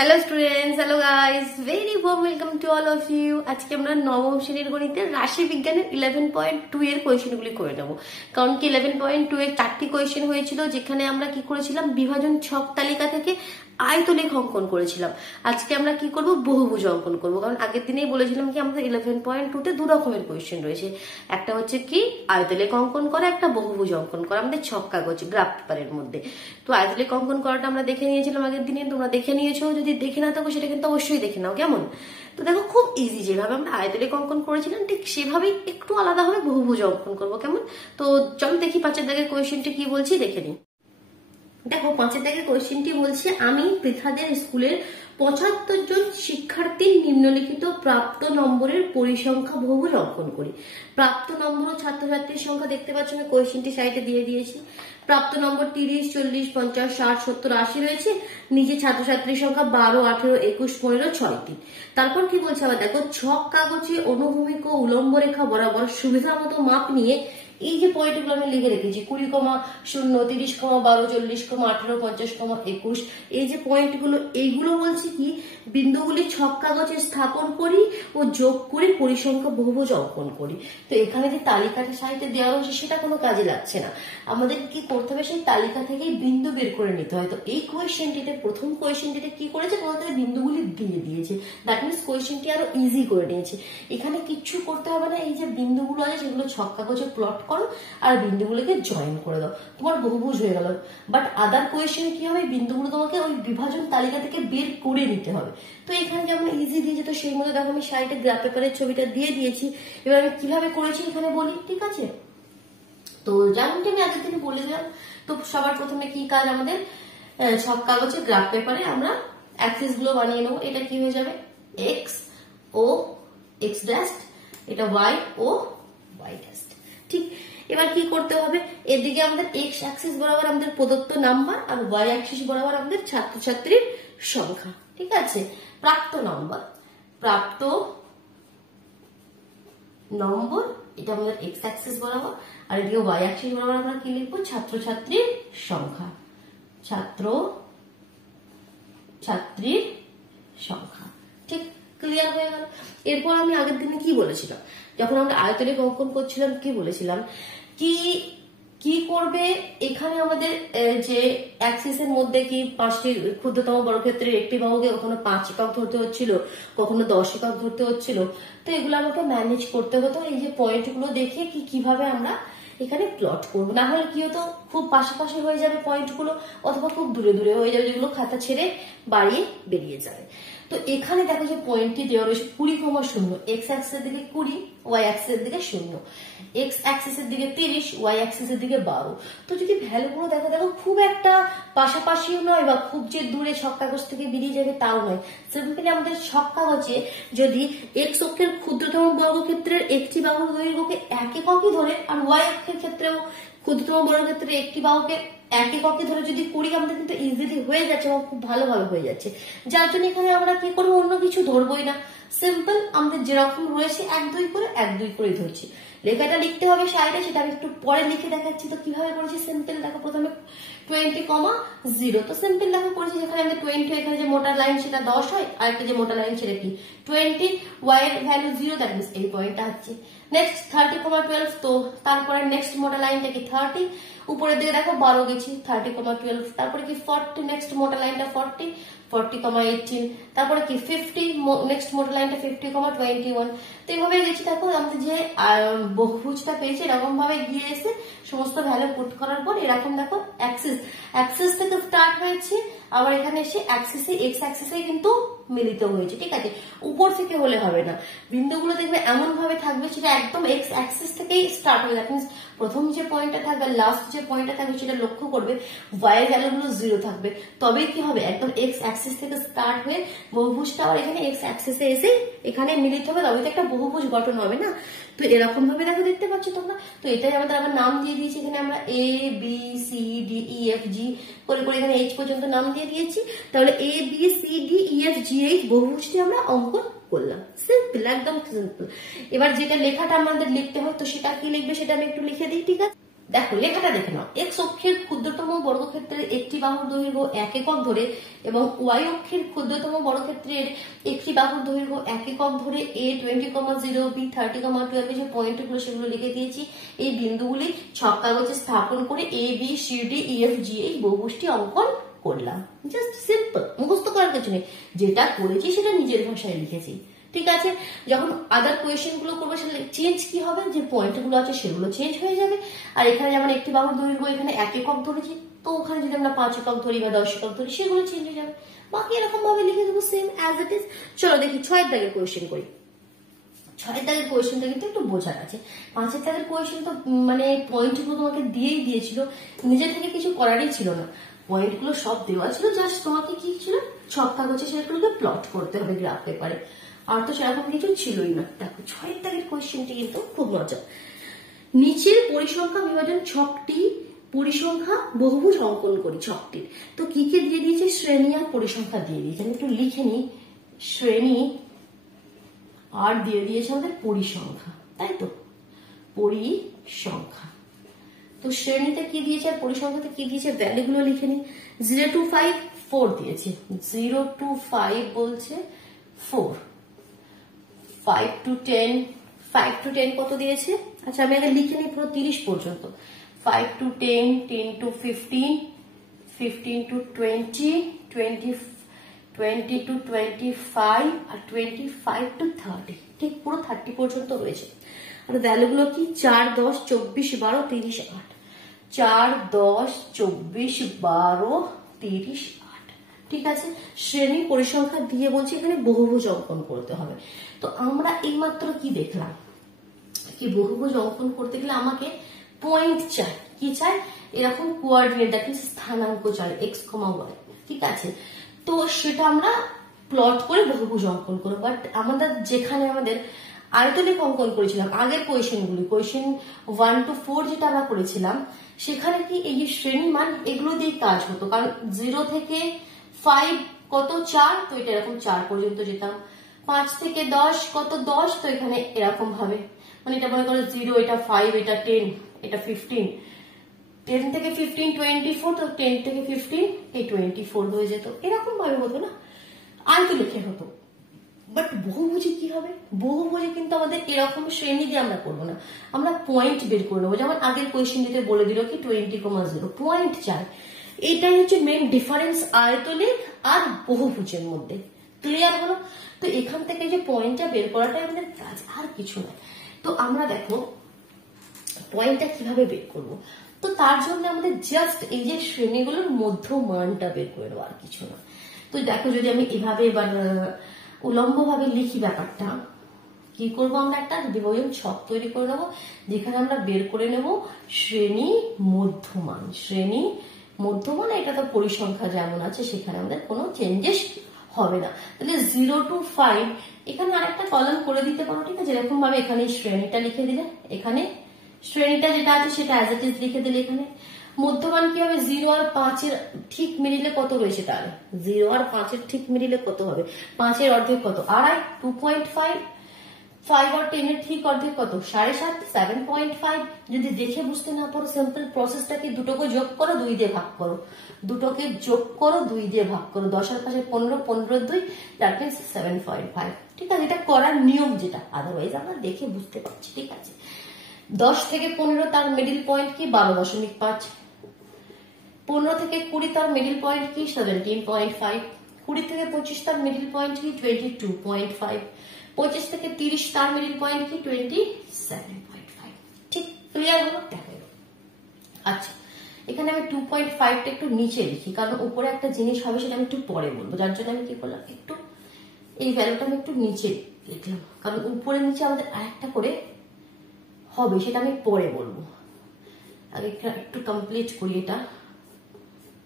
Hello students, hello guys, very warm welcome to all of you. আজকে আমরা নবম শ্রেণীর গণিতের রাশি বিজ্ঞানের 11.2 এর কোয়েশ্চেনগুলি করে নেব। কারণ কি 11.2 এর 4টি কোয়েশ্চেন হয়েছিল, যেখানে আমরা কি করেছিলাম, বিভাজন ছক তালিকা থেকে আয়তলেখ অঙ্কন করেছিলাম। আজকে আমরা কি করব, বহুভুজ অঙ্কন করব। কারণ আগের দিনেই বলেছিলাম কি আমাদের 11.2 দু রকমের কোয়েশ্চেন রয়েছে, একটা হচ্ছে কি আয়তলেখ অঙ্কন করা, একটা বহুভুজ অঙ্কন করা আমাদের ছক কাগজ গ্রাফ পেপারের মধ্যে। তো আয়তলেখ অঙ্কন করাটা আমরা দেখে নিয়েছিলাম আগের দিনে, তোমরা দেখে নিয়েছো। যদি দেখে না থাকো সেটা কিন্তু অবশ্যই দেখে নাও, কেমন? তো দেখো, খুব ইজি, যেভাবে আমরা আয়তলেখ অঙ্কন করেছিলাম ঠিক সেভাবেই একটু আলাদাভাবে বহুভুজ অঙ্কন করবো, কেমন? তো চলো দেখি 5 দাগের কোয়েশ্চেনটি কি বলছি, দেখে নিই। দেখো 5 দাগের কোয়েশ্চেনটি বলছে, আমি পৃথাদের স্কুলের 75 জন শিক্ষার্থীর নিম্নলিখিত প্রাপ্ত নম্বরের পরিসংখ্যা বহুভুজ অঙ্কন করি। প্রাপ্ত নম্বর ও ছাত্রছাত্রীর সংখ্যা দেখতে পাচ্ছ, আমি কোয়েশ্চেনটি সাইডে দিয়ে দিয়েছি। প্রাপ্ত নম্বর 30, 40, 50, 60, 70, 80 রয়েছে। নিজে ছাত্রছাত্রীর সংখ্যা 12, 18, 21, 15, 6টি। তারপর কি বলছে আবার দেখো, ছক কাগজে অনুভূমিক ও উলম্ব রেখা বরাবর সুবিধা মতো মাপ নিয়ে এই যে পয়েন্টগুলো আমি লিখে রেখেছি 20, 0, 30, 12, 40, 18, 50, 21, এই যে পয়েন্টগুলো, এইগুলো বলছে কি বিন্দুগুলি ছক কাগজে স্থাপন করি ও যোগ করে পরিসংখ্যা বহুভুজ অঙ্কন করি। তো এখানে যে তালিকাটা সাইডে দেওয়া হয়েছে সেটা কোনো কাজে লাগছে না, আমাদের কি করতে হবে, সেই তালিকা থেকেই বিন্দু বের করে নিতে হয়। তো এই কোয়েশ্চেনটিতে, প্রথম কোয়েশ্চেনটিতে কি করেছে, তোমাদের বিন্দুগুলি দিয়ে দিয়েছে। দ্যাট মিনস কোয়েশ্চেনটি আরো ইজি করে নিয়েছে। এখানে কিচ্ছু করতে হবে না, এই যে বিন্দুগুলো আছে সেগুলো ছক কাগজে প্লট করো আর বিন্দুগুলোকে জয়েন করে দাও, তোমার বহুভুজ হয়ে গেল। বাট আদার কোয়েশ্চেনে কি হবে, বিন্দুগুলো তোমাকে ওই বিভাজন তালিকা থেকে বের করে নিতে হবে। তো এখানে যেমন ইজি দিয়েছে, তো সেই মতো দেখো আমি সাইডে গ্রাফ পেপারের ছবিটা দিয়ে দিয়েছি। এবার আমি কিভাবে করেছি এখানে বলি, ঠিক আছে? তো যেমনটি আমি আগের দিনে বলে দিলাম, তো সবার প্রথমে কি কাজ আমাদের, ছক কাগজে গ্রাফ পেপারে আমরা অ্যাক্সিস গুলো বানিয়ে নেবো। এটা কি হয়ে যাবে, এক্স ও এক্স ড্যাশ, এটা ওয়াই ও ওয়াই ড্যাশ। ঠিক, এবার কি করতে হবে, এদিকে আমাদের এক্স অ্যাক্সিস বরাবর আমাদের প্রদত্ত নাম্বার আর ওয়াই অ্যাক্সিস বরাবর আমাদের ছাত্রছাত্রীর সংখ্যা, ঠিক আছে? প্রাপ্ত নম্বর, প্রাপ্ত নম্বর, এটা আমাদের এক্স অ্যাক্সিস বরাবর, আর এদিকে ওয়াই অ্যাক্সিস বরাবর আমরা কি লিখবো, ছাত্রছাত্রীর সংখ্যা, ছাত্র ছাত্রীর সংখ্যা। ঠিক, ক্লিয়ার হয়ে গেল। এরপর আমি আগের দিনে কি বলেছিলাম, যখন আমরা আয়তলেখ অঙ্কন করছিলাম, কি বলেছিলাম, কি কি করবে এখানে আমাদের যে অ্যাক্সিসের মধ্যে কি 5টি ক্ষুদ্রতম বর্গক্ষেত্রের একটি বাহুকে কখনো 5 একক ধরতে হচ্ছিল, কখনো 10 একক ধরতে হচ্ছিল। তো এগুলো আমাকে ম্যানেজ করতে হতো, এই যে পয়েন্টগুলো দেখে কি কিভাবে আমরা এখানে প্লট করবো। না হলে কি হতো, খুব পাশাপাশি হয়ে যাবে পয়েন্টগুলো, অথবা খুব দূরে দূরে হয়ে যাবে, যেগুলো খাতা ছেড়ে বাড়িয়ে বেরিয়ে যাবে। তো এখানে দেখো যে পয়েন্টটি দেওয়া রয়েছে 20,0, এক্স অ্যাক্সিসের দিকে 20, ওয়াই অ্যাক্সিসের দিকে 0, এক্স অ্যাক্সিসের দিকে 30, ওয়াই অ্যাক্সিসের দিকে 12। তো যদি ভ্যালুগুলো দেখো, দেখো খুব একটা পাশাপাশিও নয় বা খুব যে দূরে ছক কাগজ থেকে বেরিয়ে যাবে তাও নয়। সিম্পলি আমাদের ছক কাগজে যদি এক্স অক্ষের ক্ষুদ্রতম বর্গক্ষেত্রের একটি বাহুর দৈর্ঘ্যকে 1 এককই ধরে, আর ওয়াই অক্ষের ক্ষেত্রেও ক্ষুদ্রতম বর্গক্ষেত্রের একটি বাহুকে 1 এককে ধরে যদি করি, আমাদের কিন্তু ইজিলি হয়ে যাচ্ছে এবং খুব ভালোভাবে হয়ে যাচ্ছে। যার জন্য এখানে আমরা কি করবো, অন্য কিছু ধরবোই না, সিম্পল আমাদের যেরকম রয়েছে 1, 2 করে 1, 2 করে ধরছি। লেখাটা লিখতে হবে সাইডে, সেটা আমি একটু পরে লিখে দেখাচ্ছি। তো কিভাবে করেছি, সিম্পল দেখো, প্রথমে 20,0, তো সিম্পল দেখো করেছি, যেখানে আমাদের 20, এখানে যে মোটা লাইন সেটা 10 হয়, আর একটা যে মোটা লাইন সেটা কি 20, ওয়াই এর ভ্যালু 0, দ্যাট মিন্স এই পয়েন্টটা আছে। নেক্সট 30,12, তো তারপরে নেক্সট মোটা লাইনটা কি 30, উপরের দিকে দেখো 12 গেছি, 30,12, তারপরে কি 40, নেক্সট মোটা লাইনটা 40, 40,18, তারপরে কি 50, নেক্সট মোটা লাইনটা 50,21। তো এইভাবে গেছি। দেখো আমাদের যে বহুভুজটা পেয়েছে এরকম ভাবে গিয়ে এসে সমস্ত ভ্যালু পুট করার পর এরকম দেখো অ্যাক্সিস থেকে স্টার্ট হয়েছে, আবার এখানে এসে অ্যাক্সিসে এক্স অ্যাক্সিসে কিন্তু মিলিত হয়েছে, ঠিক আছে? উপর থেকে হলে হবে না, বিন্দুগুলো দেখবে এমন ভাবে থাকবে সেটা একদম এক্স অ্যাক্সিস থেকেই স্টার্ট হবে। দ্যাট মিন্স প্রথম যে পয়েন্টটা থাকবে, লাস্ট যে পয়েন্টটা থাকবে সেটা লক্ষ্য করবে ওয়াই ভ্যালুগুলো 0 থাকবে, তবেই কি হবে, একদম এক্স অ্যাক্সিস থেকে স্টার্ট হয়ে বহুভুজটা আবার এখানে এক্স অ্যাক্সিসে এসে এখানে মিলিত হবে, তবে তো একটা বহুভুজ গঠন হবে না? তো এরকম ভাবে দেখো, দেখতে পাচ্ছ তোমরা। তো এটাই আমাদের আবার নাম দিয়ে দিয়েছি, এখানে আমরা A B C D E F G করে করে এখানে এইচ পর্যন্ত নাম দিয়ে দিয়েছি। তাহলে A B C D E F G H বহুভুজটি আমরা অঙ্কন করলাম, সিম্পল, একদম সিম্পল। এবার যেটা লেখাটা আমাদের লিখতে হয়, তো সেটা কি লিখবে সেটা আমি একটু লিখে দিই, ঠিক আছে? দেখো লেখাটা দেখে নাও, এক্স অক্ষের ক্ষুদ্রতম বর্গক্ষেত্রের একটি বাহুর দৈর্ঘ্য 1 একক ধরে এবং ওয়াই অক্ষের ক্ষুদ্রতম বর্গক্ষেত্রের একটি বাহুর দৈর্ঘ্য 1 একক ধরে a 20,0 b 30,12 যে পয়েন্টগুলো সেগুলো লিখে দিয়েছি। এই বিন্দুগুলি ছক কাগজে স্থাপন করে a b c d e f g এই বহুভুজটি অঙ্কন করলাম। জাস্ট সিম্পল, মুখস্থ করার কিছু নেই, যেটা করেছি সেটা নিজের ভাষায় লিখেছি। ঠিক আছে, যখন আদার কোয়েশ্চেন গুলো করবে সেটা চেঞ্জ কি হবে, যে পয়েন্ট গুলো আছে সেগুলো চেঞ্জ হয়ে যাবে। আর এখানে যেমন একটি বাহুর দৈর্ঘ্য এখানে 1 একক ধরেছি, তো ওখানে যদি আমরা 5 একক ধরি বা 10 একক ধরি সেগুলো চেঞ্জ হয়ে যাবে। বাকি এরকম ভাবে লিখে দেবো সেম অ্যাজ ইট ইজ। চলো দেখি 6 এর দাগের কোয়েশ্চেন করি। 6 এর দাগের কোয়েশ্চেনটা কিন্তু একটু বোঝার আছে। 5 এর দাগের কোয়েশ্চেন তো মানে পয়েন্ট গুলো তোমাকে দিয়েই দিয়েছিল, নিজে থেকে কিছু করারই ছিল না, পয়েন্ট গুলো সব দেওয়া ছিল, জাস্ট তোমাকে কি ছিল ছক কাগজে সেগুলোকে প্লট করতে হবে গ্রাফ পেপারে, আর তো সেরকম কিছু ছিলই না। দেখো 6 এর দাগের কোয়েশ্চেনটি কিন্তু খুব মজা। নিচের পরিসংখ্যা বিভাজন ছকটি পরিসংখ্যা বহুভুজ অঙ্কন করি ছকটির। তো কি কি দিয়ে দিয়েছে, শ্রেণী আর পরিসংখ্যা দিয়ে দিয়েছে। আমি একটু লিখে নিই, শ্রেণী আর দিয়ে দিয়েছে আমাদের পরিসংখ্যা, তাই তো পরিসংখ্যা। তো শ্রেণীতে কি দিয়েছে আর পরিসংখ্যাতে কি দিয়েছে ভ্যালুগুলো লিখে নিই। 0 to 5 4 দিয়েছে, 0 to 5 বলছে 4, 5 to 10, 5 to 10 কত দিয়েছে, আচ্ছা আমি আগে লিখে নিই পুরো 30 পর্যন্ত। 5 to 10, 10 to 15, 15 to 20, 20 to 25 R 25 to 30, ঠিক পুরো 30 পর্যন্ত রয়েছে। আর ভ্যালুগুলো কি 4, 10, 24, 12, 30, 8, 4, 10, 24, 12, 30, 8। ঠিক আছে, শ্রেণী পরিসংখ্যা দিয়ে বলছি এখানে বহুভুজ অঙ্কন করতে হবে। তো আমরা এইমাত্র কি দেখলাম, কি বহুভুজ অঙ্কন করতে গেলে আমাকে পয়েন্ট চাই, কি চাই এরকম কোঅর্ডিনেট, দ্যাট মিন্স স্থানাঙ্ক চাই এক্স, ওয়াই। ঠিক আছে, তো সেটা আমরা প্লট করে বহুভুজ অঙ্কন করবো। বাট আমাদের যেখানে আমাদের আয়তলেখ অঙ্কন করেছিলাম আগের কোয়েশ্চেনগুলি, কোয়েশ্চেন 1 to 4 যেটা আমরা করেছিলাম, সেখানে কি এই যে শ্রেণী মান এগুলো দিয়ে কাজ হতো, কারণ 0 থেকে 5 কত 4, তো এটা এরকম 4 পর্যন্ত যেতাম। 5 থেকে 10 কত 10, তো এখানে এরকম ভাবে, মানে এটা মনে করো 0, এটা 5, এটা 10, এটা 15, 10 থেকে 15 24, তো 10 থেকে 15 এই 24 হয়ে যেত, এরকম ভাবে হতো না, আয়তলেখে হতো। বাট বহুভুজে কি হবে, বহুভুজে কিন্তু আমাদের এরকম শ্রেণী দিয়ে আমরা করবো না, আমরা পয়েন্ট বের করে নেবো। যেমন আগের কোয়েশ্চেন দিতে বলে দিল কি 20,0 পয়েন্ট চাই। এটাই হচ্ছে মেন ডিফারেন্স আয়তলেখ আর বহুভুজের মধ্যে। ক্লিয়ার হলো? তো এখান থেকে যে পয়েন্টটা বের করাটাই আমাদের কাজ, আর কিছু না। তো আমরা দেখো পয়েন্টটা কিভাবে বের করবো, তো তার জন্য আমাদের জাস্ট এই যে শ্রেণীগুলোর মধ্য মানটা বের করে নেবো, আর কিছু না। তো দেখো যদি আমি এভাবে এবার উলম্ব ভাবে লিখি ব্যাপারটা, কি করবো আমরা একটা বিভাজন ছক তৈরি করে নেবো, যেখানে আমরা বের করে নেব শ্রেণী মধ্যমান। শ্রেণী মধ্যমান এটা তো পরিসংখ্যা যেমন আছে সেখানে আমাদের কোনো চেঞ্জেস হবে না। তাহলে 0 to 5 এখানে আরেকটা কলাম করে দিতে পারো, ঠিক আছে, এরকম ভাবে এখানে শ্রেণীটা লিখে দিলে, এখানে শ্রেণীটা যেটা আছে সেটা অ্যাজ ইট ইজ লিখে দিলে। এখানে মধ্যমান কি হবে, 0 আর 5 এর ঠিক মিডিলে কত রয়েছে, তাহলে 0 আর 5 এর ঠিক মিডিলে কত হবে, 5 এর অর্ধেক কত, আড়াই, 2.5, 5 আর 10 এর ঠিক অর্ধেক কত, 7.5, 7.5। যদি দেখে বুঝতে না পারো সিম্পল প্রসেসটাকে দুটোকে যোগ করো, 2 দিয়ে ভাগ করো, দুটোকে যোগ করো 2 দিয়ে ভাগ করো, 10 আর 5 15, 15 2, দ্যাট মিন্স 7.5। ঠিক আছে, এটা করার নিয়ম যেটা, আদারওয়াইজ আমরা দেখে বুঝতে পারছি। ঠিক আছে, 10 থেকে 15 তার মিডিল পয়েন্ট কি 12.5, 15 থেকে 20 তার মিডিল পয়েন্ট কি 17.5, 20 থেকে 25 তার মিডিল পয়েন্ট কি 22.5, 25 থেকে 30 তার মিডিল পয়েন্ট কি 27.5। ঠিক ক্লিয়ার হলো? দেখো আচ্ছা, এখানে আমি 2.5টা একটু নিচে লিখি, কারণ উপরে একটা জিনিস হবে সেটা আমি একটু পরে বলবো, যার জন্য আমি কি করলাম একটু এই ভ্যালুটা আমি একটু নিচে লিখলাম, কারণ উপরে নিচে আমাদের আরেকটা করে হবে সেটা আমি পরে বলবো, আগে একটু কমপ্লিট করি এটা।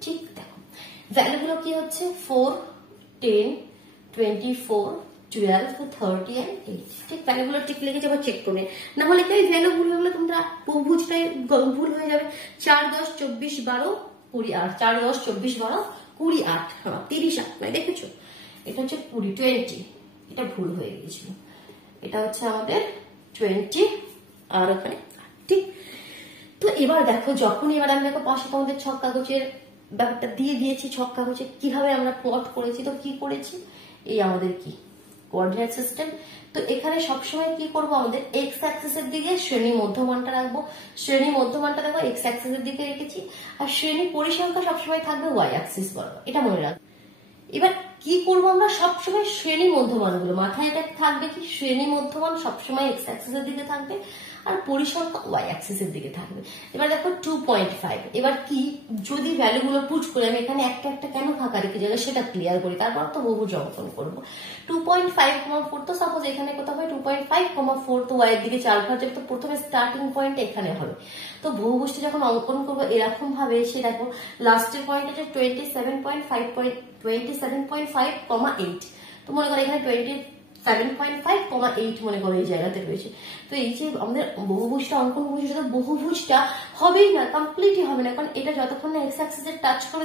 ঠিক দেখো ভ্যালুগুলো কি হচ্ছে 4, 10, 24, 12, 30 and 8। ঠিক ভ্যালুগুলো ঠিক লিখেছে, আবার চেক করে, না হলে কি ভ্যালু ভুল হলে তোমরা বহুভুজটাই ভুল হয়ে যাবে। 4, 10, 24, 12, 28, 4, 10, 24, 12, 28, হ্যাঁ 30, 8 নয়, দেখেছো এটা হচ্ছে 20, এটা ভুল হয়ে গেছিল, এটা হচ্ছে আমাদের 20 আর ওখানে। ঠিক তো এবার দেখো যখনই এবার আমি দেখো পাশে তোমাদের ছক কাগজের ব্যাপারটা দিয়ে দিয়েছি, ছক কাগজে কিভাবে আমরা প্লট করেছি। তো কি করেছি, এই আমাদের কি কোঅর্ডিনেট সিস্টেম। তো এখানে সবসময় কি করব, আমাদের এক্স অ্যাক্সিসের দিকে শ্রেণী মধ্যমানটা রাখবো। শ্রেণী মধ্যমানটা দেখো এক্স অ্যাক্সিসের দিকে রেখেছি, আর শ্রেণী পরিসংখ্যা সবসময় থাকবে ওয়াই অ্যাক্সিস বরাবর, এটা মনে রাখবো। এবার কি করবো আমরা, সবসময় শ্রেণী মধ্যমান গুলো মাথায় এটা থাকবে কি, শ্রেণী মধ্যমান সবসময় এক্স অ্যাক্সিসের দিকে থাকবে আর পরিসংখ্যা ওয়াই অ্যাক্সিসের দিকে থাকবে। এবার দেখো 2.5, এবার কি যদি ভ্যালুগুলো পুট করে আমি এখানে একটা একটা কেন ফাঁকা রেখে যাবে সেটা ক্লিয়ার করি, তারপর তো বহুভুজ অঙ্কন করবো। 2.5,4 তো সাপোজ এখানে কোথাও হয় 2.5,4, তো ওয়াই এর দিকে 4 ঘর যাবে, তো প্রথমে স্টার্টিং পয়েন্ট এখানে হবে। তো বহুভুজটা যখন অঙ্কন করবো এরকম ভাবে এসে দেখো লাস্টের পয়েন্ট আছে 27.5, তো মনে করো এখানে 27.5,8 মনে করো এই জায়গাতে রয়েছে। তো এই যে আমাদের বহুভুজটা অঙ্কন করছি, বহুভুজটা হবেই না, কমপ্লিটই হবে না, কারণ এটা যতক্ষণ না এক্স অ্যাক্সিসে টাচ করে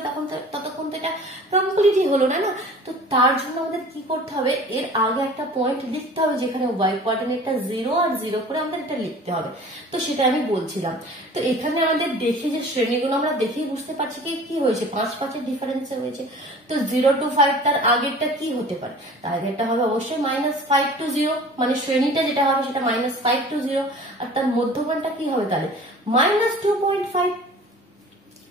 ততক্ষণ তো এটা কমপ্লিটই হলো না। তো তার জন্য আমাদের কি করতে হবে, এর আগে একটা পয়েন্ট লিখতে হবে যেখানে ওয়াই কোঅর্ডিনেটটা 0 আর 0 করে আমাদের এটা লিখতে হবে। তো সেটা আমি বলছিলাম। তো এখানে আমাদের দেখে যে শ্রেণীগুলো আমরা দেখেই বুঝতে পারছি কি হয়েছে, 5 ডিফারেন্সে হয়েছে। তো 0 to 5 তার আগেরটা কি হতে পারে, তার আগেরটা হবে অবশ্যই -5 to 0, মানে শ্রেণীটা যেটা হবে সেটা -5 to 0, আর তার মধ্যমানটা কি হবে তাহলে -2.5,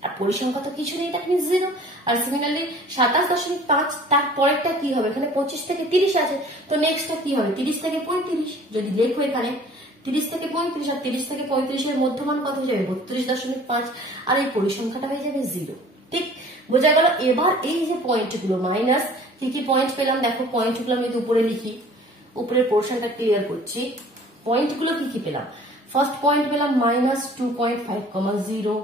আর পরিসংখ্যা তো কিছু নেই, এটা 0। আর সিমিলারলি 27.5 তার পরেরটা কি হবে, এখানে 25 থেকে 30 আছে, তো নেক্সটটা কি হবে 30 থেকে 35, যদি লেখো এখানে 30 থেকে 35, আর 30 থেকে 35 এর মধ্যমান কত হয়ে যাবে 32.5, আর এই পরিসংখ্যাটা হয়ে যাবে 0। ঠিক বোঝা গেল। এবার এই যে পয়েন্টগুলো মাইনাস, কি কি পয়েন্ট পেলাম দেখো, পয়েন্টগুলো আমি যদি উপরে লিখি, উপরের পোর্শনটা ক্লিয়ার করছি, পয়েন্টগুলো কি কি পেলাম। ফার্স্ট পয়েন্ট পেলাম -2.5,0,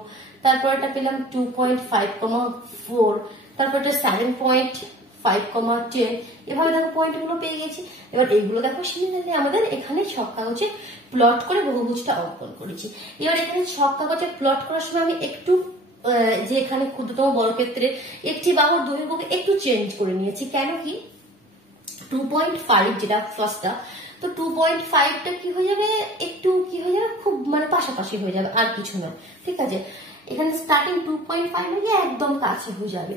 তারপরটা পেলাম 2.5,4, তারপরটা 7.5,10, এভাবে দেখো পয়েন্টগুলো পেয়ে গেছি। এবার এইগুলো দেখো সিমিলারলি আমাদের এখানে ছক কাগজে প্লট করে বহুভুজটা অঙ্কন করেছি। এবার এখানে ছক কাগজে প্লট করার সময় আমি একটু যে এখানে ক্ষুদ্রতম বর্গক্ষেত্রে একটি বাহুর দৈর্ঘ্যকে একটু চেঞ্জ করে নিয়েছি, কেন কি 2.5 যেটা ফার্স্টটা, তো 2.5টা কি হয়ে যাবে, একটু কি হয়ে যাবে, খুব মানে পাশাপাশি হয়ে যাবে, আর কিছু নয়। ঠিক আছে, এখানে স্টার্টিং 2.5 হয়ে একদম কাছে হয়ে যাবে।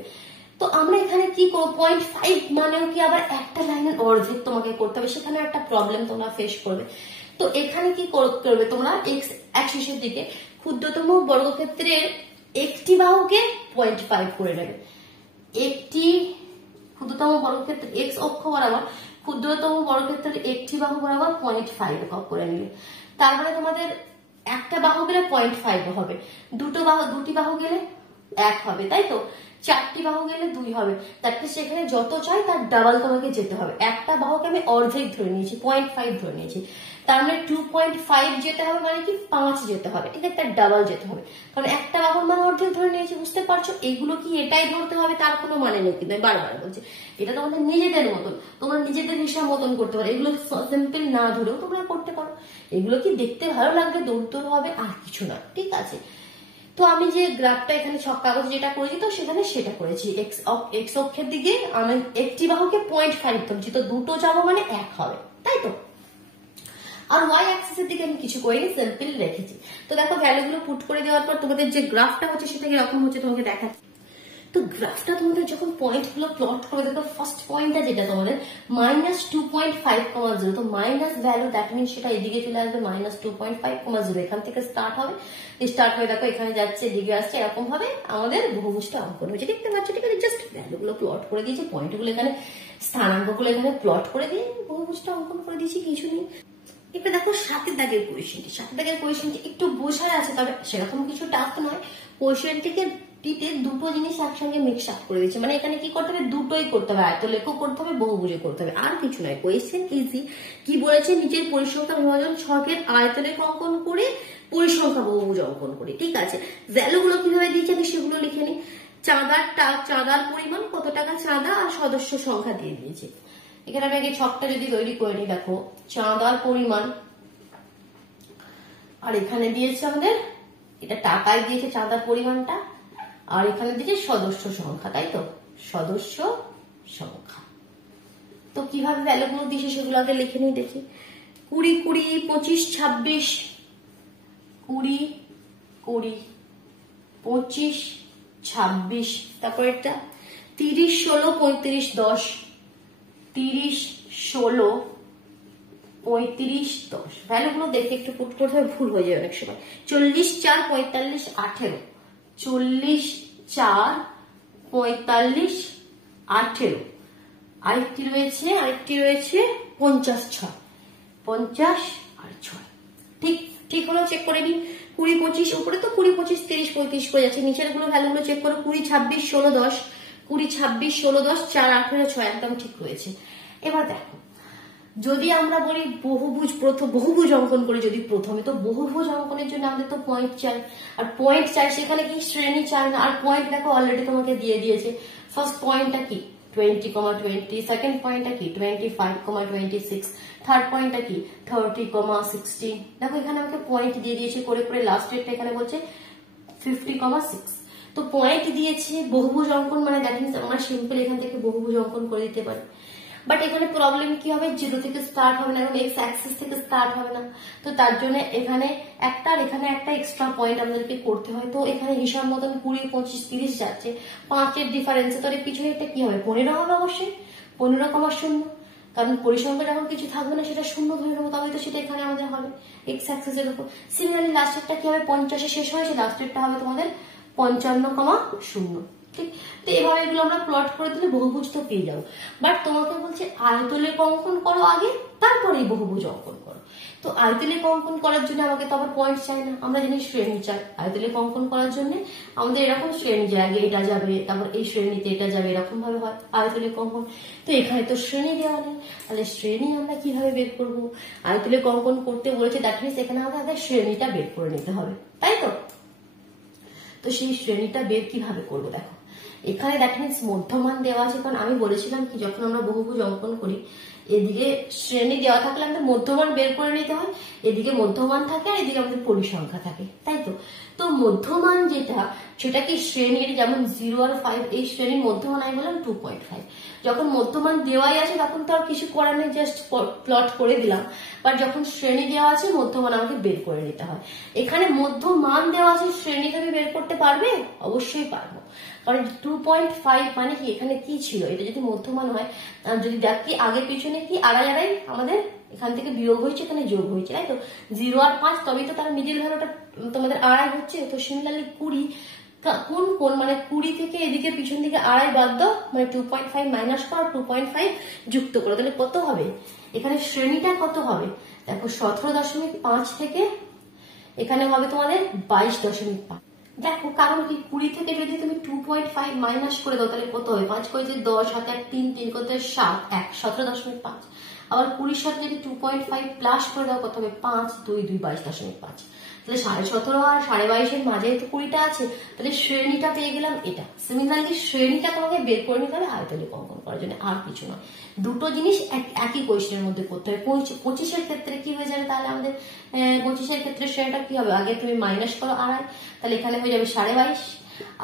তো আমরা এখানে কি করবো, 0.5 মানেও কি আবার একটা লাইনের অর্ধেক তোমাকে করতে হবে, সেখানে একটা প্রবলেম তোমরা ফেস করবে। তো এখানে কি করবে তোমরা, এক্স অ্যাক্সিসের দিকে ক্ষুদ্রতম বর্গক্ষেত্রের একটি বাহুকে 0.5 করে নেবে, একটি ক্ষুদ্রতম বর্গক্ষেত্র এক্স অক্ষ বরাবর ক্ষুদ্রতম বর্গক্ষেত্রের একটি বাহু বরাবর 0.5 একক করে নিবে। তার মানে তোমাদের একটা বাহু গেলে 0.5 হবে, দুটি বাহু গেলে 1 হবে, তাই তো 4টি বাহু গেলে 2 হবে, তারপরে সেখানে যত চাই তার ডাবল তোমাকে যেতে হবে। একটা বাহুকে আমি অর্ধেক ধরে নিয়েছি, 0.5 ধরে নিয়েছি, তার মানে 2.5 যেতে হবে, মানে কি 5 যেতে হবে, ঠিক আছে, ডাবল যেতে হবে, কারণ একটা বাহুর মানে অর্ধেক ধরে নিয়েছি। বুঝতে পারছো, এগুলো কি এটাই ধরতে হবে তার কোনো মানে নেই, কিন্তু বারবার বলছি এটা তোমাদের নিজেদের মতন, তোমরা নিজেদের হিসাব মতন করতে পারো, এগুলো সিম্পল না ধরেও তোমরা করতে পারো। এগুলো কি দেখতে ভালো লাগবে, দৌড় হবে, আর কিছু না। ঠিক আছে, তো আমি যে গ্রাফটা এখানে ছক কাগজ যেটা করেছি, তো সেখানে সেটা করেছি, এক্স অক্ষের দিকে আমি একটি বাহুকে 0.5 ধরছি, তো দুটো যাবো মানে 1 হবে, তাই তো। আর ওয়াই অ্যাক্সিসের দিকে আমি কিছু করিনি, সিম্পল রেখেছি। তো দেখো ভ্যালুগুলো পুট করে দেওয়ার পর তোমাদের যে গ্রাফটা হচ্ছে সেটা এরকম হচ্ছে, তোমাকে দেখাচ্ছি। তো গ্রাফটা তোমাদের যখন পয়েন্টগুলো প্লট করে, দেখো ফার্স্ট পয়েন্টটা যেটা তোমাদের -2.5,0, তো মাইনাস ভ্যালু, দ্যাট মিন সেটা এদিকে চলে আসবে -2.5,0, এখান থেকে স্টার্ট হবে, স্টার্ট হয়ে দেখো এখানে যাচ্ছে, এদিকে আসছে, এরকম ভাবে আমাদের বহুভুজটা অঙ্কন হয়েছে, দেখতে পাচ্ছ। ঠিক আছে, জাস্ট ভ্যালুগুলো প্লট করে দিয়েছি, পয়েন্টগুলো এখানে স্থানাঙ্কগুলো এখানে প্লট করে দিয়ে বহুভুজটা অঙ্কন করে দিয়েছি, কিছু নেই। এটা দেখো সাতের দাগের কোয়েশ্চেনটি একটু বোঝার আছে, তবে সেরকম কিছু টাফ নয়। কোয়েশ্চেনটিকে দুটো জিনিস একসঙ্গে মিক্স আপ করে দিচ্ছে, মানে এখানে কি করতে হবে, দুটোই করতে হবে, আয়তলেখ করতে হবে, বহুভুজে করতে হবে, আর কিছু নয়। কোয়েশ্চেন ইজি, কি বলেছে, নিজের পরিসংখ্যা বিভাজন ছকের আয়তলেখ অঙ্কন করে পরিসংখ্যা বহুভুজ অঙ্কন করে। ঠিক আছে, ভ্যালুগুলো কিভাবে দিয়েছে আমি সেগুলো লিখে নিই। চাঁদার পরিমাণ কত টাকা চাঁদা, আর সদস্য সংখ্যা দিয়ে দিয়েছে। এখানে আমি আগে ছকটা যদি তৈরি করে নিই, দেখো চাঁদার পরিমাণ, আর এখানে দিয়েছে আমাদের এটা টাকায় দিয়েছে চাঁদার পরিমাণটা, আর এখানে দিয়েছে সদস্য সংখ্যা, তাই তো, সদস্য সংখ্যা। তো কিভাবে ভ্যালুগুলো দিয়েছে সেগুলো আগে লিখে নিই, দেখি 20, 20, 25, 26, 20, 20, 25, 26, তারপর এটা 30, 16, 35, 10, 30, 16, 35, 10, ভ্যালুগুলো দেখে একটু পুট করতে হবে, ভুল হয়ে যায় অনেক সময়। 40, 4, 45, 18, 40, 4, 45, 18, আরেকটি রয়েছে 50, 6, 50 আর 6, ঠিক ঠিক হলো, চেক করে নিই। 20, 25, উপরে তো 20, 25, 30, 35 করে যাচ্ছে, নিচের গুলো ভ্যালুগুলো চেক করো। 20, 26, 16, 10, 20, 26, 16, 10, 4, 18, 6, একদম ঠিক রয়েছে। এবার দেখো, যদি আমরা বলি বহুভুজ অঙ্কন করি যদি প্রথমে, তো বহুভুজ অঙ্কনের জন্য আমাদের তো পয়েন্ট চাই, আর পয়েন্ট চাই সেখানে কি শ্রেণী চাই না। আর পয়েন্ট দেখো অলরেডি তোমাকে দিয়ে দিয়েছে। ফার্স্ট পয়েন্টটা কি 20, 20, সেকেন্ড পয়েন্টটা কি 25, 26, থার্ড পয়েন্টটা কি 30, 16, দেখো এখানে আমাকে পয়েন্ট দিয়ে দিয়েছে করে করে, লাস্ট ডেটটা এখানে বলছে 50, 6, তো পয়েন্ট দিয়েছে। বহুভুজ অঙ্কন মানে দ্যাট মিন্স আমরা সিম্পল এখান থেকে বহুভুজ অঙ্কন করে দিতে পারি। বাট এখানে প্রবলেম কি হবে, 0 থেকে স্টার্ট হবে না, এবং এক্স অ্যাক্সিস থেকে স্টার্ট হবে না, তো তার জন্য এখানে একটা আর এখানে একটা এক্সট্রা পয়েন্ট আমাদেরকে করতে হয়। তো এখানে হিসাব মতন 20, 25, 30 যাচ্ছে, 5-এর ডিফারেন্সে, তো এর পিছনে একটা কি হবে 15 হবে অবশ্যই, 15,0, কারণ পরিসংখ্যা যখন কিছু থাকবে না সেটা শূন্য ধরে নেবো, তবে তো সেটা এখানে আমাদের হবে এক্স অ্যাক্সিসের উপর। সিমিলারলি লাস্টেরটা কি হবে, 50-এ শেষ হয়েছে, লাস্টেরটা হবে তোমাদের 55,0, ঠিক। তো এভাবে এগুলো আমরা প্লট করে দিলে বহুভুজ তো পেয়ে যাবো। বাট তোমাকে বলছে আয়তলেখ অঙ্কন করো আগে, তারপরে বহুভুজ অঙ্কন করো। তো আয়তলেখ অঙ্কন করার জন্য আমাকে তো আবার পয়েন্ট চাই না, আমরা জানি শ্রেণী চাই। আয়তলেখ অঙ্কন করার জন্য আমাদের এরকম শ্রেণী যায়, আগে এটা যাবে, তারপর এই শ্রেণীতে এটা যাবে, এরকম ভাবে হয় আয়তলেখ অঙ্কন। তো এখানে তো শ্রেণী দেওয়া নেই, তাহলে শ্রেণী আমরা কিভাবে বের করবো? আয়তলেখ অঙ্কন করতে বলেছে, দ্যাট মিনস এখানে আমাদের শ্রেণীটা বের করে নিতে হবে, তাই তো। তো সেই শ্রেণীটা বের কিভাবে করবো দেখো, এখানে দ্যাট মিনস মধ্যমান দেওয়া আছে, কারণ আমি বলেছিলাম কি যখন আমরা বহুভুজ অঙ্কন করি এদিকে শ্রেণী দেওয়া থাকলে আমাদের মধ্যমান বের করে নিতে হয়, এদিকে মধ্যমান থাকে আর এদিকে আমাদের পরিসংখ্যা থাকে, তাই তো। তো মধ্যমান যেটা সেটা কি শ্রেণীর, যেমন 0 আর 5, এই শ্রেণীর মধ্যমান আমি বললাম 2.5। যখন মধ্যমান দেওয়াই আছে তখন তো আর কিছু করার নেই, জাস্ট প্লট করে দিলাম। বাট যখন শ্রেণী দেওয়া আছে মধ্যমান আমাকে বের করে নিতে হয়। এখানে মধ্যমান দেওয়া আছে, শ্রেণী তুমি বের করতে পারবে? অবশ্যই পারবো, কারণ 2.5 মানে কি এখানে কি ছিল, এটা যদি মধ্যমান হয়, যদি দেখি আগে পিছনে কি আড়াই আড়াই আমাদের এখান থেকে বিয়োগ হয়েছে, এখানে যোগ হয়েছে, তাই তো। 0 আর 5, তবেই তো তার মিডিল ভ্যালুটা তোমাদের আড়াই হচ্ছে। তো সিমিলারলি 20, কোন মানে 20 থেকে এদিকে পিছন দিকে আড়াই বাদ দাও, মানে 2.5 মাইনাস করো, 2.5 যুক্ত করো, তাহলে কত হবে এখানে শ্রেণীটা কত হবে দেখো, 17.5 থেকে এখানে হবে তোমাদের 22.5। দেখো কারণ কি 20 থেকে যদি তুমি 2.5 মাইনাস করে দাও তাহলে কত হবে, 5 করে 10, 7, 1, 3, 3 কত 7, 1, 17.5। আবার 20 সাথে যদি 2.5 প্লাস করে দাও কত হবে, 5, 2, 2, 22.5। তাহলে 17.5 আর 22.5-এর মাঝে তো 20টা আছে, তাহলে শ্রেণীটা পেয়ে গেলাম এটা। সিমিলারলি শ্রেণীটা তোমাকে বের করে নিতে হবে আয়তলেখ অঙ্কন করার জন্য, আর কিছু নয়। দুটো জিনিস একই কোয়েশ্চেনের মধ্যে করতে হবে। 25-এর ক্ষেত্রে কি হয়ে যাবে তাহলে আমাদের, 25-এর ক্ষেত্রে শ্রেণীটা কি হবে, আগে তুমি মাইনাস করো আড়াই, তাহলে এখানে হয়ে যাবে 22.5,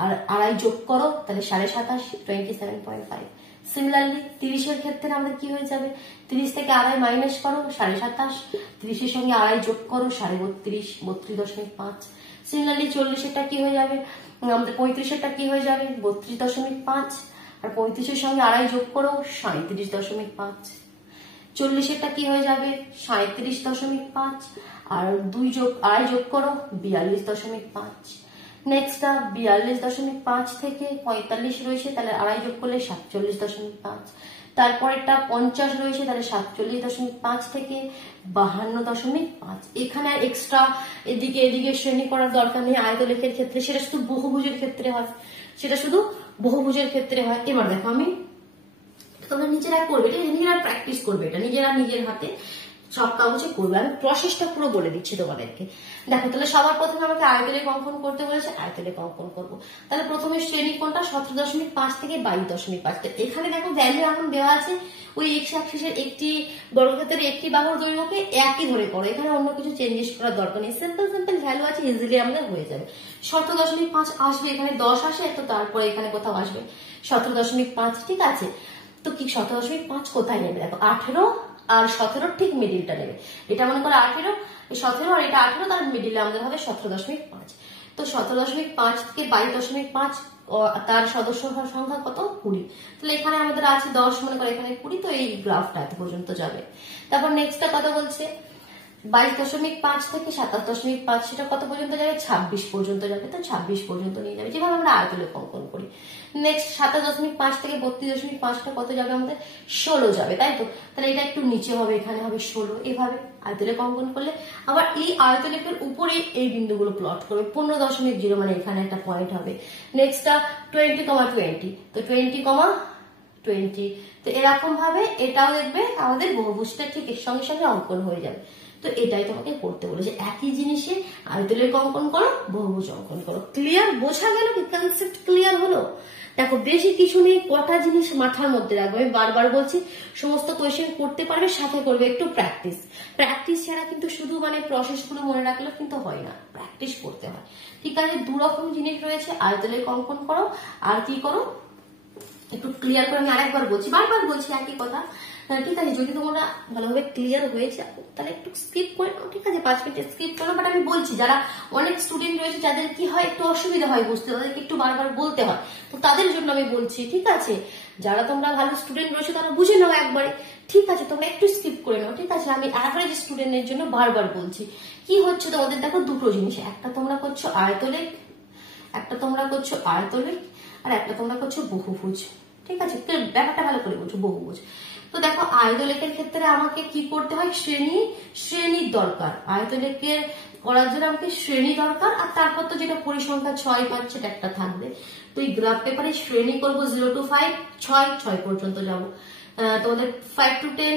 আর আড়াই যোগ করো তাহলে 27.5, 27.5। সিমিলারলি 30-এর ক্ষেত্রে আমাদের কি হয়ে যাবে, 30 থেকে আড়াই মাইনাস করো 27.5, 30-এর সঙ্গে আড়াই যোগ করো 32.5, 32.5। সিমিলারলি 40-এরটা কি হয়ে যাবে আমাদের, 35-এরটা কি হয়ে যাবে 32.5, আর 35-এর সঙ্গে আড়াই যোগ করো 37.5। 40-এরটা কি হয়ে যাবে 37.5, আর আড়াই যোগ করো 42.5। নেক্সট 42.5 থেকে 45 রয়েছে, তাহলে আড়াই যোগ করলে 47.5। তারপরেরটা 50 রয়েছে, তাহলে 47.5 থেকে 52.5। এখানে আর এক্সট্রা এদিকে শ্রেণী করার দরকার নেই আয়তলেখের ক্ষেত্রে, সেটা শুধু বহুভুজের ক্ষেত্রে হয়, এবার দেখো আমি, তোমরা নিজেরা করবে, নিজেরা প্র্যাকটিস করবে, এটা নিজেরা নিজের হাতে সব কাগজে করবে। আমি প্রসেসটা পুরো বলে দিচ্ছি তোমাদেরকে। দেখো তাহলে সবার প্রথমে আমাকে আয়তলেখ অঙ্কন করতে বলেছে, আয়তলেখ অঙ্কন করবো। তাহলে প্রথমে শ্রেণী কোনটা, 17.5 থেকে 22.5। এখানে দেখো ভ্যালু এখন দেওয়া আছে, ওই এক্স অ্যাক্সিসের একটি বর্গক্ষেত্রের একটি বাহুর দৈর্ঘ্যকে একই ধরে করো, এখানে অন্য কিছু চেঞ্জেস করার দরকার নেই, সিম্পল ভ্যালু আছে, ইজিলি আমাদের হয়ে যাবে। 17.5 আসবে, এখানে 10 আসে, তো তারপরে এখানে কোথাও আসবে 17.5, ঠিক আছে। তো কি 17.5 কোথায় নেবে দেখো, 18 আর 17 ঠিক মিডিলটা নেবে, এটা মনে করো 18, 17 আর এটা 18, তার মিডিলে আমাদের হবে 17.5। তো 17.5 থেকে 22.5 তার সদস্য সংখ্যা কত 20। তাহলে এখানে আমাদের আছে 10, মনে করো এখানে 20, তো এই গ্রাফটা এত পর্যন্ত যাবে। তারপর নেক্সটটা কথা বলছে 22.5 থেকে 27.5, সেটা কত পর্যন্ত যাবে 26 পর্যন্ত যাবে। তো 26 পর্যন্ত নিয়ে যাবে, যেভাবে আমরা আয়তলেখ অঙ্কন করি। নেক্সট 27.5 থেকে 32.5টা কত যাবে আমাদের 16 যাবে, তাই তো। তাহলে এটা একটু নিচে হবে, এখানে হবে 16। এভাবে আয়তলেখ অঙ্কন করলে আবার এই আয়তলেখের উপরে এই বিন্দুগুলো প্লট করবে। 15.0 মানে এখানে একটা পয়েন্ট হবে। নেক্সটটা 20,20, তো 20,20, তো এরকম ভাবে এটাও দেখবে আমাদের বহুভুজটা ঠিক এর সঙ্গে সঙ্গে অঙ্কন হয়ে যাবে। তো এটাই তোমাকে করতে বলেছে, একই জিনিসে আয়তলেখ অঙ্কন করো, বহুভুজ অঙ্কন করো। ক্লিয়ার? বোঝা গেল কি? কনসেপ্ট ক্লিয়ার হলো? দেখো বেশি কিছু নেই, কটা জিনিস মাথার মধ্যে রাখবে। আমি বারবার বলছি সমস্ত কোয়েশ্চেন করতে পারবে, সাথে করবে একটু প্র্যাকটিস। প্র্যাকটিস ছাড়া কিন্তু শুধু মানে প্রসেস গুলো মনে রাখলে কিন্তু হয় না, প্র্যাকটিস করতে হয়। ঠিক আছে, দু রকম জিনিস রয়েছে, আয়তলেখ অঙ্কন করো আর কি করো একটু ক্লিয়ার করে। আমি আরেকবার বলছি, বারবার বলছি একই কথা, ঠিক আছে। যদি তোমরা ভালোভাবে ক্লিয়ার হয়ে যাও তাহলে একটু স্কিপ করে নাও, ঠিক আছে, 5 মিনিট স্কিপ করো। বাট আমি বলছি যারা অনেক স্টুডেন্ট রয়েছে যাদের কি হয় একটু অসুবিধা হয় বুঝতে, তাদেরকে একটু বারবার বলতে হয়, তো তাদের জন্য আমি বলছি, ঠিক আছে। যারা তোমরা ভালো স্টুডেন্ট রয়েছে তারা বুঝে নাও একবারে, ঠিক আছে, তোমরা একটু স্কিপ করে নাও, ঠিক আছে। আমি অ্যাভারেজ স্টুডেন্টের জন্য বারবার বলছি। কি হচ্ছে তোমাদের, দেখো দুটো জিনিস, একটা তোমরা করছো আয়তলেখ, আর একটা তোমরা করছো বহুভুজ, ঠিক আছে। ব্যাপারটা ভালো করে বলছো, বহুভুজ। তো দেখো আয়তলেখের ক্ষেত্রে আমাকে কি করতে হয়, শ্রেণীর দরকার। আয়তলেখের করার জন্য আমাকে শ্রেণী দরকার, আর তারপর তো যেটা পরিসংখ্যা 6, 5 সেটা একটা থাকবে। তো এই গ্রাফ পেপারে শ্রেণী করবো 0 to 5, 6 পর্যন্ত যাবো। তোমাদের 5 to 10,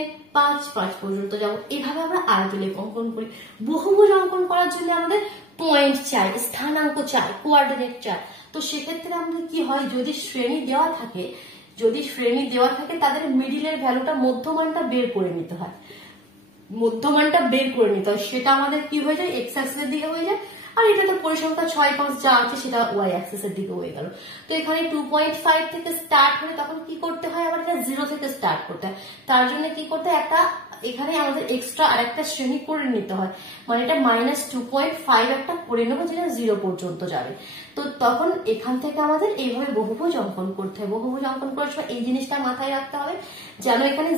5 পর্যন্ত যাবো। এভাবে আমরা আয়তলেখ অঙ্কন করি। বহুভুজ অঙ্কন করার জন্য আমাদের পয়েন্ট চাই, স্থানাঙ্ক চাই, কোঅর্ডিনেট চাই। তো সেক্ষেত্রে আমাদের কি হয়, যদি শ্রেণী দেওয়া থাকে তাদের মিডিলের ভ্যালুটা, মধ্যমানটা বের করে নিতে হয়। সেটা আমাদের কি হয়ে যায়, এক্স অ্যাক্সিসের দিকে হয়ে যায়। আর এটা তো পরিসংখ্যা 6, 5 যা আছে সেটা ওয়াই অ্যাক্সিসের দিকে হয়ে গেল। তো এখানে 2.5 থেকে স্টার্ট হলে তখন কি করতে হয়, আবার এটা 0 থেকে স্টার্ট করতে হয়। তার জন্য কি করতে হয়, একটা এখানে আমাদের এক্সট্রা আর একটা শ্রেণী করে নিতে হয়, মানে এটা -2.5 একটা করে নেবো, যেটা 0 পর্যন্ত যাবে। তো তখন এখান থেকে আমাদের এইভাবে বহুভুজ অঙ্কন করতে হবে। বহুভুজ অঙ্কন করার সময় এই জিনিসটা মাথায় রাখতে হবে, যেন এখানে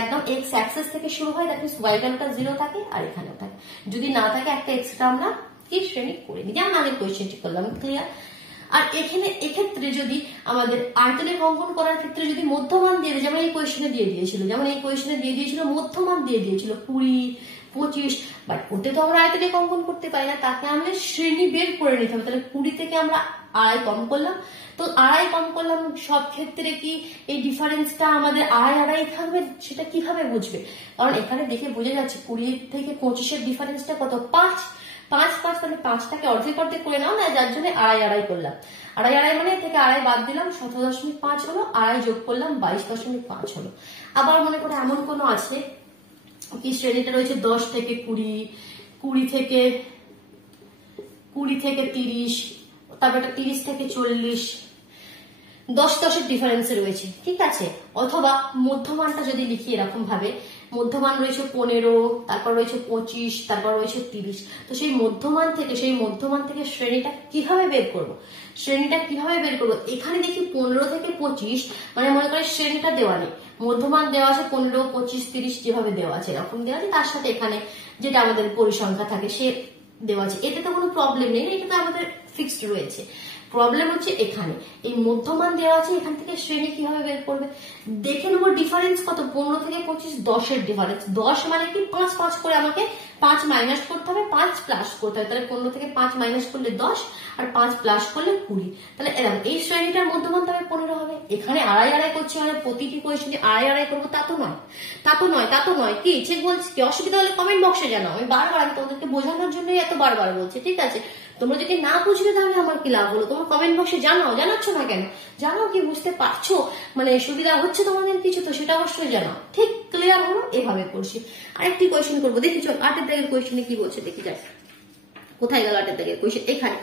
একদম এক্স অ্যাক্সিস থেকে শুরু হয়, দ্যাট মিন্স ওয়াই ভ্যালুটা 0 থাকে, আর এখানেও থাকে। যদি না থাকে একটা এক্সট্রা আমরা কি শ্রেণী করে নিই, যেমন আগের কোয়েশ্চেনটি করলাম। ক্লিয়ার? আর এক্ষেত্রে যদি আমাদের আয়তলেখ অঙ্কন করার ক্ষেত্রে যদি মধ্যমান দিয়ে দেয়, যেমন এই কোয়েশ্চেনে দিয়ে দিয়েছিল, মধ্যমান দিয়ে দিয়েছিল 20, 25, বাট ওতে তো আমরা আয়তলেখ অঙ্কন করতে পারি না, তাকে আমাদের শ্রেণী বের করে নিতে হবে। তাহলে 20 থেকে আমরা আড়াই কম করলাম, তো আড়াই কম করলাম, সব ক্ষেত্রে কি এই ডিফারেন্সটা আমাদের আড়াই থাকবে, সেটা কিভাবে বুঝবে? কারণ এখানে দেখে বোঝা যাচ্ছে 20 থেকে 25-এর ডিফারেন্সটা কত, 5, তাহলে 5টাকে অর্ধেক করে নাও না, যার জন্য আড়াই করলাম। আড়াই মানে থেকে আড়াই বাদ দিলাম, 17.5 হলো, আড়াই যোগ করলাম 22.5 হলো। আবার মনে করো এমন কোনো আছে কি শ্রেণীটা রয়েছে 10 থেকে 20, 20 থেকে 30, তারপর 30 থেকে 40, 10-10-এর ডিফারেন্সে রয়েছে, ঠিক আছে। অথবা মধ্যমানটা যদি লিখি এরকম ভাবে, মধ্যমান রয়েছে 15, তারপর রয়েছে 25, তারপর রয়েছে 30। তো সেই মধ্যমান থেকে শ্রেণীটা কিভাবে বের করব? এখানে দেখি 15 থেকে 25, মানে মনে করে শ্রেণীটা দেওয়া নেই, মধ্যমান দেওয়া আছে 15, 25, 30 যেভাবে দেওয়া আছে এরকম দেওয়া আছে, তার সাথে এখানে যেটা আমাদের পরিসংখ্যা থাকে সে দেওয়া আছে। এতে তো কোনো প্রবলেম নেই, এটা তো আমাদের ফিক্সড রয়েছে। প্রবলেম হচ্ছে এখানে এই মধ্যমান দেওয়া আছে, এখান থেকে শ্রেণী কিভাবে বের করবে? দেখে নেবো ডিফারেন্স কত, 15 থেকে 25, 10-এর ডিফারেন্স। 10 মানে কি 5 করে আমাকে 5 মাইনাস করতে হবে, 5 প্লাস করতে হবে। তাহলে 15 থেকে 5 মাইনাস করলে 10, আর 5 প্লাস করলে 20। তাহলে এরকম এই শ্রেণীটার মধ্যমান তবে 15 হবে। এখানে আড়াই করছি, মানে প্রতিটি কোয়েশ্চেনে আড়াই করবো তা তো নয়। কি ঠিক বলছি? কি অসুবিধা হলে কমেন্ট বক্সে জানাও। আমি বারবার তোমাদেরকে বোঝানোর জন্যই এত বারবার বলছি, ঠিক আছে। তোমরা যদি না বুঝলে তাহলে আমার কি লাভ হলো? তোমার কমেন্ট বক্সে জানাচ্ছ না কেন? জানাও কি বুঝতে পারছো, মানে সুবিধা হচ্ছে তোমাদের কিছু, তো সেটা অবশ্যই জানাও। ঠিক ক্লিয়ার হলো? এভাবে করছি। আরেকটি কোয়েশ্চেন করবো, দেখি চল 8-এর দাগের কোয়েশ্চেনে কি বলছে দেখি যাক। কোথায় গেল 8-এর দাগের কোয়েশ্চেন? এখানে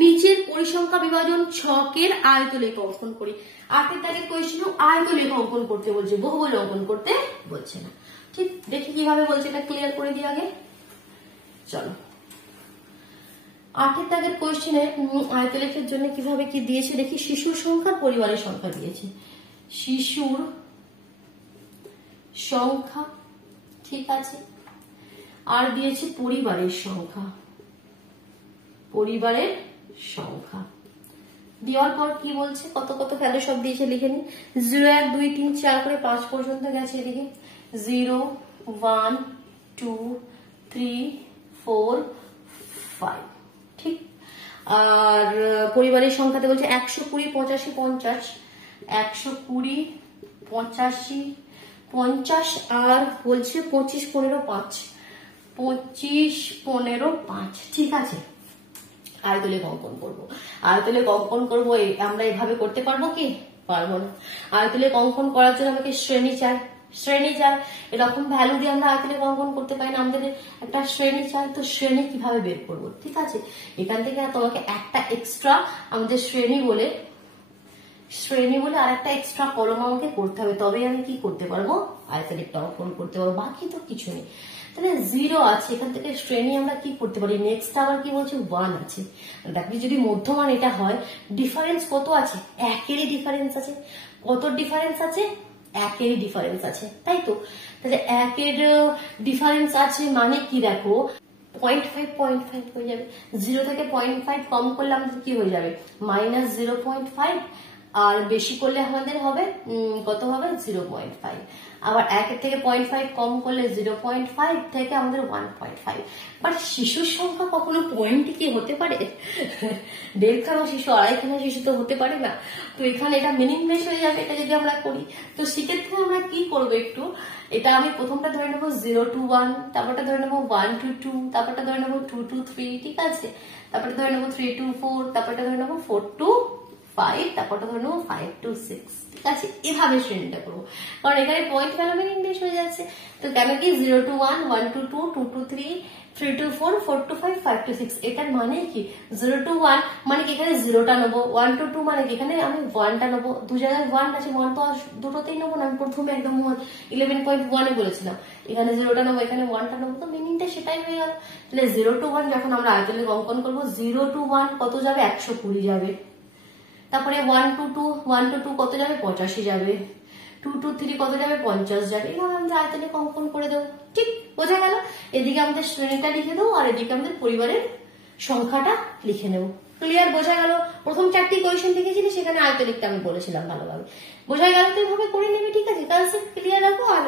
নিচের পরিসংখ্যা বিভাজন ছকের আয়তলেখ অঙ্কন করি। 8-এর দাগের কোয়েশ্চেন আয়তলেখ অঙ্কন করতে বলছে, বহুবল অঙ্কন করতে বলছে না। ঠিক, দেখি কিভাবে বলছে, এটা ক্লিয়ার করে দিই আগে। চলো 8 এর দাগের কোয়েশ্চেনে আয়তলেখের জন্য কিভাবে কি দিয়েছে দেখি। শিশুর সংখ্যা, পরিবারের সংখ্যা দিয়েছে। শিশুর সংখ্যা, ঠিক আছে, আর দিয়েছে পরিবারের সংখ্যা। পরিবারের সংখ্যা দেওয়ার পর কি বলছে, কত কত ভ্যালু সব দিয়েছে লিখে নি। 0 1 2 3 4 করে 5 পর্যন্ত গেছে। এদিকে 0 1 2 3 4 5, ঠিক। আর পরিবারের সংখ্যাতে বলছে 120 85 50, 120 85 50, আর বলছে 25 15 5, 25 15 5, ঠিক আছে। আয়তলেখ অঙ্কন করবো। আয়তলেখ অঙ্কন করবো আমরা এভাবে করতে পারবো কি? পারবো না। আয়তলেখ অঙ্কন করার জন্য আমাকে শ্রেণী চাই। শ্রেণী চাই, এরকম ভ্যালু দিয়ে আমরা আয়তলেখ অঙ্কন করতে পারি না, আমাদের একটা শ্রেণী চাই। তো শ্রেণী কিভাবে বের করবো, ঠিক আছে। এখান থেকে তোমাকে একটা এক্সট্রা আমাদের শ্রেণী বলে আর একটা এক্সট্রা কলম আমাকে করতে হবে, তবেই আমি কি করতে পারবো, আয়তলেখটা অঙ্কন করতে পারবো। বাকি তো কিছু নেই। তাহলে 0 আছে, এখান থেকে শ্রেণী আমরা কি করতে পারি, নেক্সট আবার কি বলছে 1 আছে। দেখি যদি মধ্যমান এটা হয়, ডিফারেন্স কত আছে, 1-এরই ডিফারেন্স আছে। কত ডিফারেন্স আছে, 1-এরই ডিফারেন্স আছে, তাই তো। তাহলে 1-এর ডিফারেন্স আছে মানে কি দেখো, 0.5 হয়ে যাবে। 0 থেকে 0.5 কম করলে আমাদের কি হয়ে যাবে, -0.5, আর বেশি করলে আমাদের হবে কত হবে, 0.5। আবার 1-এর থেকে 0.5 কম করলে 0.5 থেকে আমাদের 1.5। বাট শিশুর সংখ্যা কখনো পয়েন্ট কি হতে পারে? 1.5খানা শিশু, 2.5খানা শিশু তো হতে পারে না। তো এখানে এটা মিনিংলেস হয়ে যাবে এটা যদি আমরা করি। তো সেক্ষেত্রে আমরা কি করবো, একটু এটা আমি প্রথমটা ধরে নেবো 0 to 1, তারপরটা ধরে নেবো 1 to 2, তারপরটা ধরে নেবো 2 to 3, ঠিক আছে। তারপরে ধরে নেবো 3 to 4, তারপরটা ধরে নেবো 4 to 5, তারপরটা ধরে নেবো 5 to 6, ঠিক আছে। এভাবে শ্রেণীটা করবো, কারণ এখানে পয়েন্ট ভ্যালু মিনিংলেস হয়ে যাচ্ছে। তো কেন কি 0 to 1, 1 to 2, 2 to 3, 3 to 4, 4 to 5, 5 to 6। এটার মানে কি, 0 to 1 মানে কি এখানে 0টা নেবো, 1 to 2 মানে কি এখানে আমি 1টা নেবো। দু জায়গায় 1 আছে, 1 তো আর দুটোতেই নেবো না, আমি প্রথমে একদম 11.1 বলেছিলাম। এখানে 0টা নেবো, এখানে 1টা নেবো, তো মিনিংটা সেটাই হয়ে গেল। তাহলে 0 to 1 যখন আমরা আয়তলেখ অঙ্কন করবো, 0 to 1 কত যাবে, 120 যাবে। তারপরে 1 to 2 কত যাবে, 85 যাবে। 2 to 3 কত যাবে, 50 যাবে। এভাবে আমরা আয়তলেখ অঙ্কন করে দেবো, ঠিক, বোঝা গেল। এদিকে আমাদের শ্রেণীটা লিখে দেবো, আর এদিকে আমাদের পরিবারের সংখ্যাটা লিখে নেবো। ক্লিয়ার, বোঝা গেল। প্রথম 4টি কোয়েশ্চেন লিখেছিলি, সেখানে আয়তলেখটা আমি বলেছিলাম ভালোভাবে। বোঝা গেল তো, এভাবে করে নেবে, ঠিক আছে। কনসেপ্ট ক্লিয়ার রাখো আর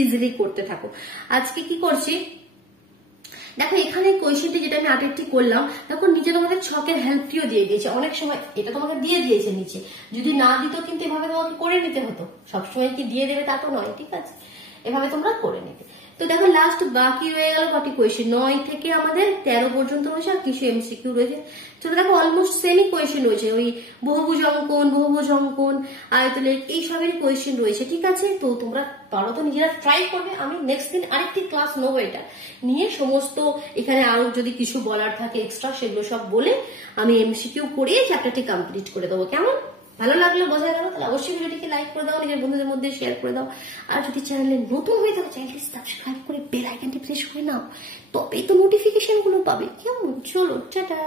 ইজিলি করতে থাকো। আজকে কি করছি দেখো, এখানে কোয়েশ্চেনটি যেটা আমি আগেরটি করলাম, তখন নিচে তোমাদের ছকের হেল্পটিও দিয়ে দিয়েছে। অনেক সময় এটা তোমাকে দিয়ে দিয়েছে নিচে, যদি না দিত কিন্তু এভাবে তোমাকে করে নিতে হতো। সবসময় কি দিয়ে দেবে তা তো নয়, ঠিক আছে। এভাবে তোমরা করে নিতে। তো দেখো লাস্ট বাকি রয়ে গেল কটি কোয়েশ্চেন, 9 থেকে আমাদের 13 পর্যন্ত রয়েছে, আর কিছু এমসিকিউ রয়েছে। তো দেখো অলমোস্ট সেমই কোয়েশ্চেন রয়েছে, ওই বহুভুজ অঙ্কন, আয়তলেখ এইসবের কোয়েশ্চেন রয়েছে, ঠিক আছে। তো তোমরা পারো তো নিজেরা ট্রাই করবে। আমি নেক্সট দিন আরেকটি ক্লাস নেবো, এটা নিয়ে সমস্ত এখানে আরো যদি কিছু বলার থাকে এক্সট্রা, সেগুলো সব বলে আমি এমসিকিউ করিয়ে চ্যাপ্টারটি কমপ্লিট করে দেবো। কেমন, ভালো লাগলো, বোঝা গেল? তাহলে অবশ্যই ভিডিওটিকে লাইক করে দাও, নিজের বন্ধুদের মধ্যে শেয়ার করে দাও। আর যদি চ্যানেলে নতুন হয়ে থাকো, চ্যানেলটি সাবস্ক্রাইব করে বেল আইকনটি প্রেস করে নাও, তবেই তো নোটিফিকেশন গুলো পাবে। কেমন, চলো টাটা।